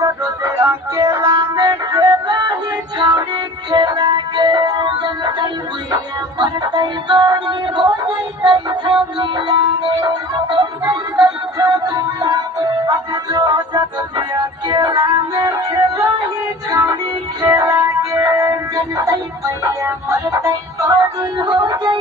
अकेला में खेला ही छौरी खेला के जनतई भैया मरतई बारी हो जइतई झमेला अब जो जग में अकेला में खेला ही छौरी खेला के जनतई भैया मरतई बारी हो जइतई